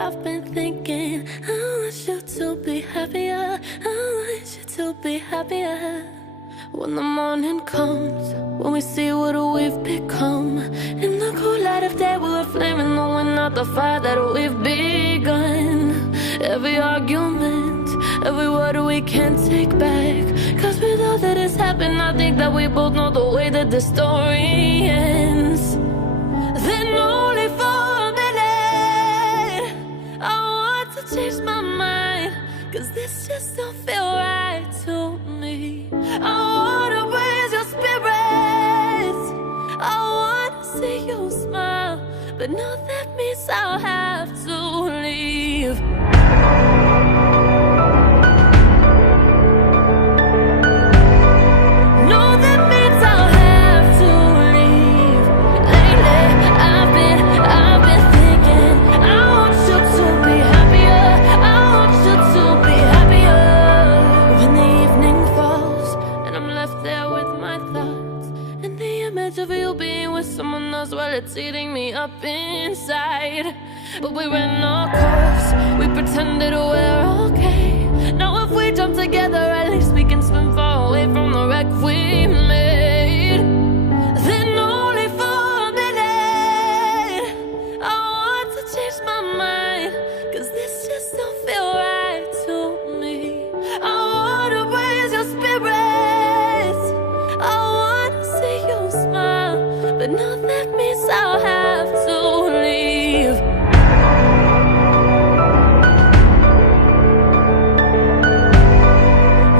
I've been thinking, I want you to be happier. I want you to be happier. When the morning comes, when we see what we've become, in the cool light of day we're flaming, knowing not the fire that we've begun. Every argument, every word we can't take back, cause with all that has happened, I think that we both know the way that the story ends. Then only for a minute, I want to change my mind, cause this just don't feel right to me. I wanna raise your spirits, I wanna see you smile, but now that means I'll have to leave. Well, it's eating me up inside. But we ran our course, we pretended we're okay. Now if we jump together, at least we can swim far away from the wreck we made. Then only for a minute, I want to change my mind, cause this just don't feel right to me. I wanna raise your spirits, I wanna see you smile, but now that means I'll have to leave.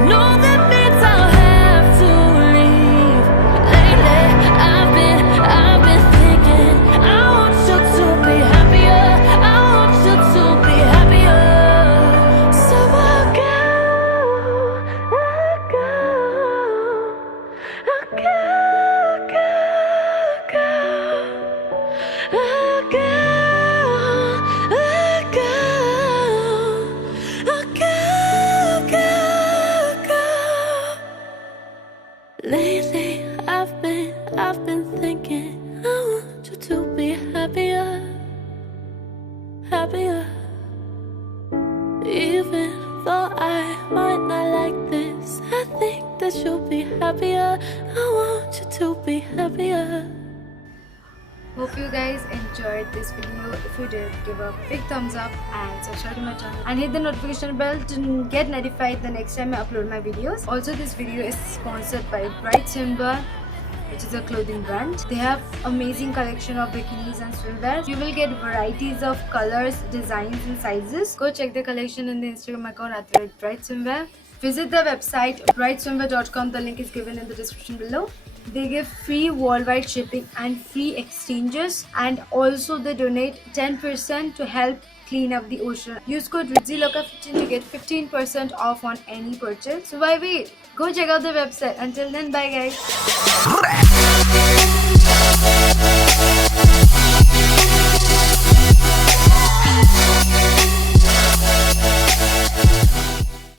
No, that means I'll have to leave. Lately, I've been thinking, I want you to be happier. I want you to be happier. So I'll Lately, I've been thinking, I want you to be happier, happier. Even though I might not like this, I think that you'll be happier. I want you to be happier. Hope you guys enjoyed this video. If you did, give a big thumbs up and subscribe to my channel and hit the notification bell to get notified the next time I upload my videos. Also, this video is sponsored by BrightSwimwear, which is a clothing brand. They have amazing collection of bikinis and swimwear. You will get varieties of colors, designs and sizes. Go check the collection in the Instagram account at BrightSwimwear. Visit the website brightswimwear.com. The link is given in the description below. They give free worldwide shipping and free exchanges, and also they donate 10% to help clean up the ocean. Use code Ritzy15 to get 15% off on any purchase. So why wait? Go check out the website. Until then, bye guys.